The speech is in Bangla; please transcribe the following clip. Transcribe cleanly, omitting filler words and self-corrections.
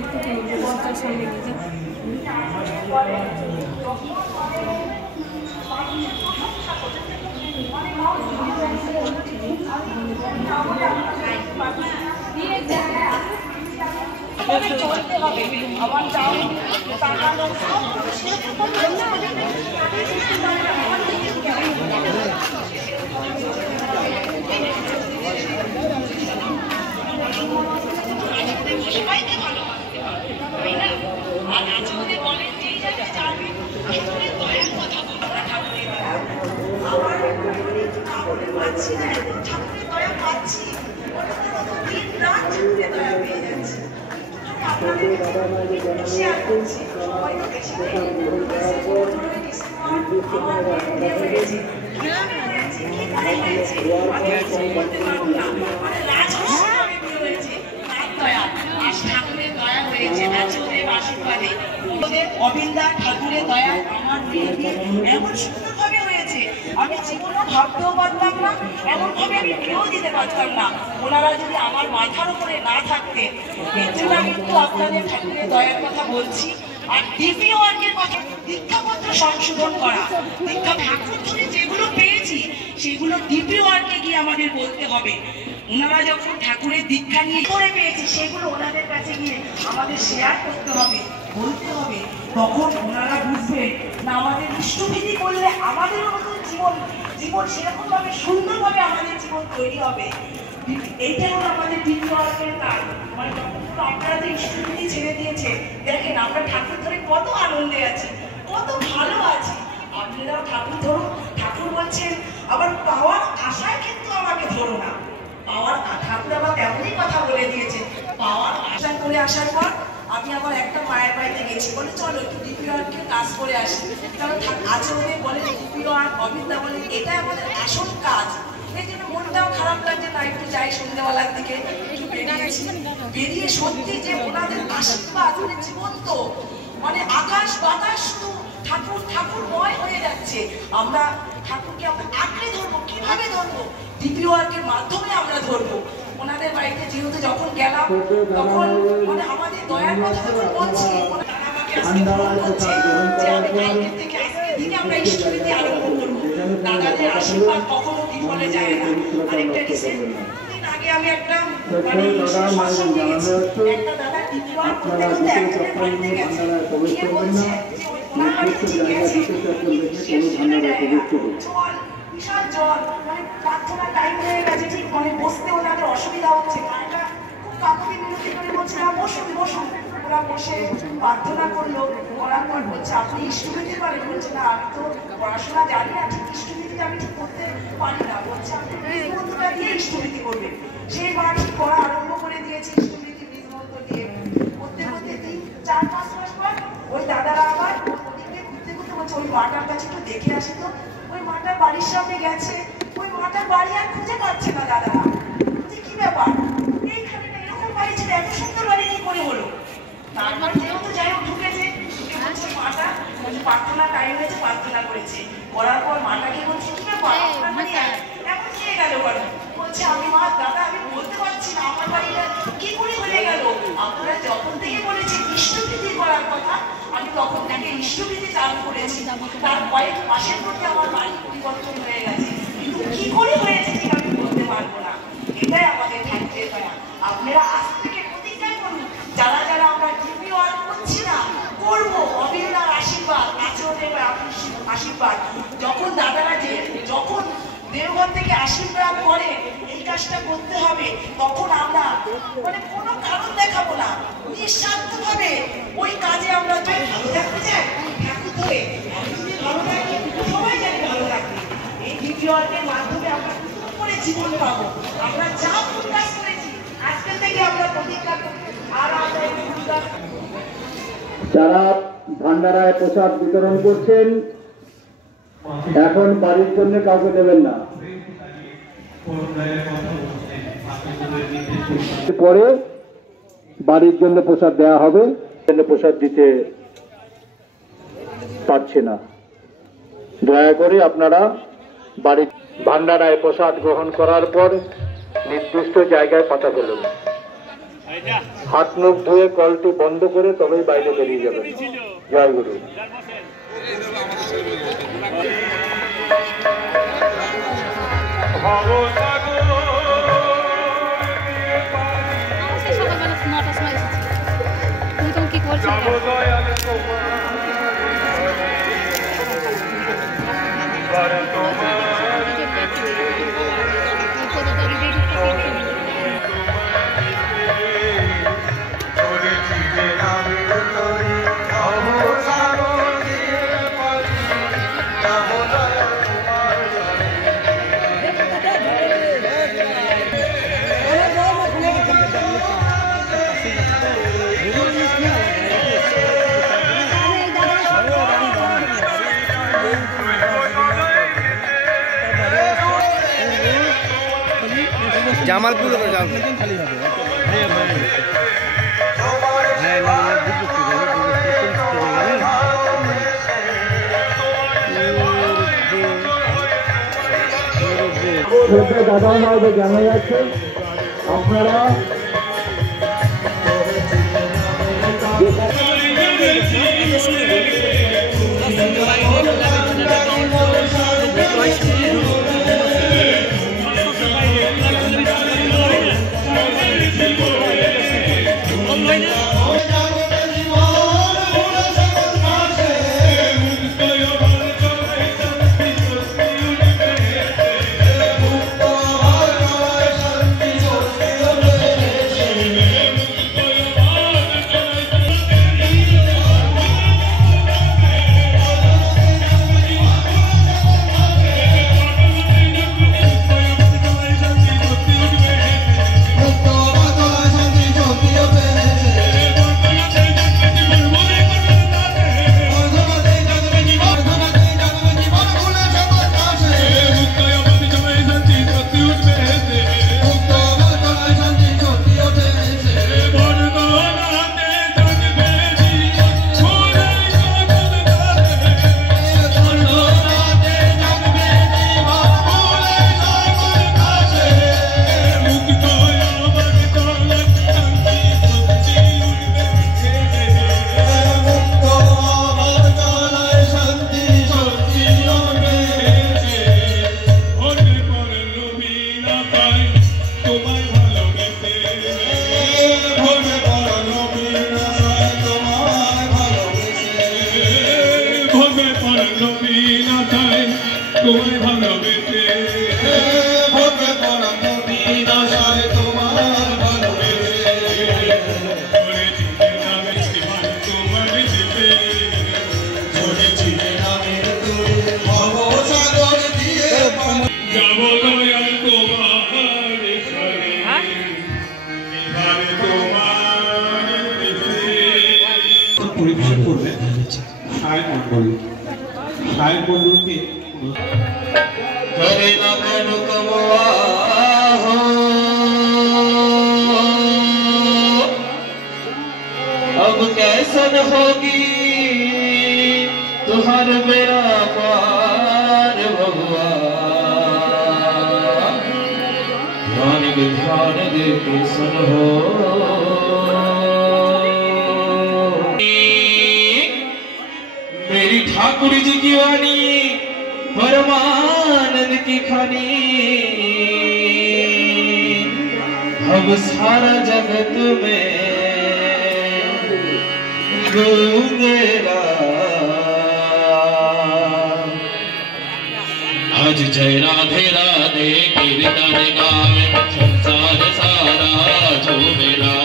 একটু বস্তার সামনে নিয়ে চলতে হবে আমার সবাইকে ভালোবাসতে হবে তাই না? আর আজকে ওদের বলেন যেই জায়গায় যাবে ঠাকুরের দয়ার কথা বলবো ঠাকুরের দয়া আমার ঠাকুরের পাচ্ছি না ঠাকুরের দয়া পাচ্ছি দিন রাত ঠাকুরের দয়া পেয়ে যাচ্ছি আপনাদের শেয়ার করছি সবাই তো বেশি আমার হয়েছে ঠাকুরের দয়া হয়েছে ওদের আশীর্বাদে ওদের অবিন্দা ঠাকুরের দয়া আমার মেয়েকে এমন সুন্দরভাবে হয়েছে আমি জীবনে ভাবতেও পারতাম না, এমন ভাবে আমি বিয়েও দিতে পারতাম না ওনারা যদি আমার মাথার উপরে না থাকতেন। এর জন্য আমি একটু আপনাদের ঠাকুরের দয়ার কথা বলছি। আর ডিপি ওয়ার্কের কথা দীক্ষাপত্র সংশোধন করা, দীক্ষা ঠাকুর ধরে যেগুলো পেয়েছি সেগুলো ডিপি ওয়ার্কে গিয়ে আমাদের বলতে হবে। ওনারা যখন ঠাকুরের দীক্ষা নিয়ে করে পেয়েছি সেগুলো ওনাদের কাছে গিয়ে আমাদের শেয়ার করতে হবে, বলতে হবে। তখন ওনারা বুঝবেন না আমাদের ইষ্টবিধি করলে আমাদের মতো জীবন সেরকম ভাবে সুন্দরভাবে আমাদের জীবন তৈরি হবে। এইটাই হলো আমাদের ডিপি ওয়ার্কের কাজ। মানে যখন আপনারা যে ইষ্টবিধি ছেড়ে দিয়েছে দেখেন আমরা ঠাকুর ধরে কত আনন্দে আছি, কত ভালো আছি। আপনারাও ঠাকুর ধরুন, ঠাকুর বলছেন আবার পাওয়ার আশায় কিন্তু আমাকে ধরো না। পাওয়ার ঠাকুর আবার তেমনই কথা বলে দিয়েছে, পাওয়ার আশা করে আসার পর আমি আবার একটা মায়ের বাড়িতে গেছি, বলে চলো একটু ডিপি ওয়ার্কে কাজ করে আসি। কারণ আছে ওদের বলে ডিপি ওয়ার্ক অবিদ্যা বলে এটা আমাদের আসল কাজ। এই জন্য মনটাও খারাপ লাগছে না, একটু যাই সন্ধ্যেবেলার দিকে একটু বেরিয়ে সত্যি যে ওনাদের আশীর্বাদ মানে জীবন্ত, মানে আকাশ বাতাস ঠাকুর ঠাকুরময় হয়ে যাচ্ছে। আমরা ঠাকুরকে আমরা আঁকড়ে ধরবো, কিভাবে ধরবো? ডিপি ওয়ার্কের মাধ্যমে আমরা ধরবো। ওনাদের বাড়িতে যেহেতু যখন গেলাম তখন মানে আমাদের দয়ার কথা যখন বলছি আমাকে আজকে ফোন করছে যে আমি কালকের থেকে আজকের দিনে আমরা ইষ্টবিধি আরম্ভ করবো। দাদাদের আশীর্বাদ কখনো বিফলে যায় না। আরেকটা রিসেন্ট দিন আগে আমি একটা মানে সৎসঙ্গ গেছি, একটা দাদা ডিপি ওয়ার্ক করতে করতে একজনের বাড়িতে গেছে, গিয়ে বলছে যে ওনার বাড়িতে ঠিক আছে জল বিশাল জল, মানে প্রার্থনা টাইম হয়ে গেছে, ঠিক মানে বসতে ওনাদের অসুবিধা হচ্ছে। মায়েরা খুব কাকুতি মিনতি করে বলছে না বসুন বসুন। ওরা বসে প্রার্থনা করলো, করার পর বলছে আপনি ইষ্টবিধি পারেন? বলছে না আমি তো পড়াশোনা জানি না, ঠিক ইষ্টবিধি আমি ঠিক করতে পারি না। বলছে আপনি বীজ মন্ত্রটা দিয়ে ইষ্টবিধি করবেন। সেই মা ঠিক করা আরম্ভ করে দিয়েছে ইষ্টবিধি বীজ মন্ত্র দিয়ে। করতে করতে 4-5 মাস পর ওই দাদারা আবার ওদিকে ঘুরতে ঘুরতে বলছে ওই মাটার কাছে একটু দেখে আসি তো। ওই মাটার বাড়ির সামনে গেছে, ওই মাটার বাড়ি আর খুঁজে পাচ্ছে না দাদারা। কি ব্যাপার, এইখানে না এরকম বাড়ি ছিল, এত সুন্দর বাড়ি কি করে হলো? তারপর যেহেতু যাই হোক ঢুকেছে, বলছে মাটা প্রার্থনা টাইম হয়েছে, প্রার্থনা করেছে। করার পর মাটাকে বলছে কি ব্যাপার আপনার বাড়ি এমন খেয়ে গেল কেন? বলছে আমি মা দাদা আমি বলতে পারছি না আমার বাড়িটা কি করে হয়ে গেল। আপনারা যখন থেকে বলেছেন ইষ্টবিধি করার কথা আমি তখন থেকে ইষ্টবিধি চালু করেছি, তার কয়েক মাসের মধ্যে আমার বাড়ি পরিবর্তন হয়ে গেছে। কিন্তু কি করে হয়েছে ঠিক আমি বলতে পারবো না। এটাই আমাদের ঠাকুরের দয়া। আপনারা আজ থেকে প্রতিজ্ঞা করুন, যারা যারা আমরা ডিপি ওয়ার্ক করছি না করবো, অবিন্দার আশীর্বাদ আছে ওদের আশীর্বাদ। যখন দাদারা যখন দেওঘর থেকে আশীর্বাদ করে এই কাজটা করতে হবে, তখন আমরা মানে কোনো কারণ দেখাবো না, নিঃস্বার্থভাবে ওই কাজে আমরা ভালো থাকতে চাই। ঠাকুর ধরে আমি যদি ভালো থাকি সবাই জানি ভালো থাকবে। এই ডিপি ওয়ার্কের মাধ্যমে আমরা নতুন করে জীবন পাবো। আমরা যা ভুল কাজ করেছি আজকের থেকে আমরা প্রতিজ্ঞা করি আর আমরা এই ভুল কাজ। যারা ভান্ডারায় প্রসাদ বিতরণ করছেন এখন বাড়ির জন্য কাউকে দেবেন না, পরে বাড়ির জন্য প্রসাদ দেওয়া হবে। প্রসাদ দিতে পারছে না, দয়া করে আপনারা বাড়ির ভান্ডারায় প্রসাদ গ্রহণ করার পর নির্দিষ্ট জায়গায় পাতা ফেলুন। হাত মুখ ধুয়ে কলটি বন্ধ করে তবেই বাইরে বেরিয়ে যাবেন। জয় গুরু। জামালপুর খালি হবে। দাদা মাকে জানা যাচ্ছে আপনারা পরিবেশন করবেন সাহেব মন্ডল। সাহেব মন্ডলকে अब कैसन होगी तुहर मेरा पार भगवान, ध्यान दे के सुन हो। मेरी ठाकुर जी की वाणी परमानंद की खानी, अब सारा जगत में गूंजेगा। आज जय राधे राधे कीर्तन गावे, संसार सारा झूमेला।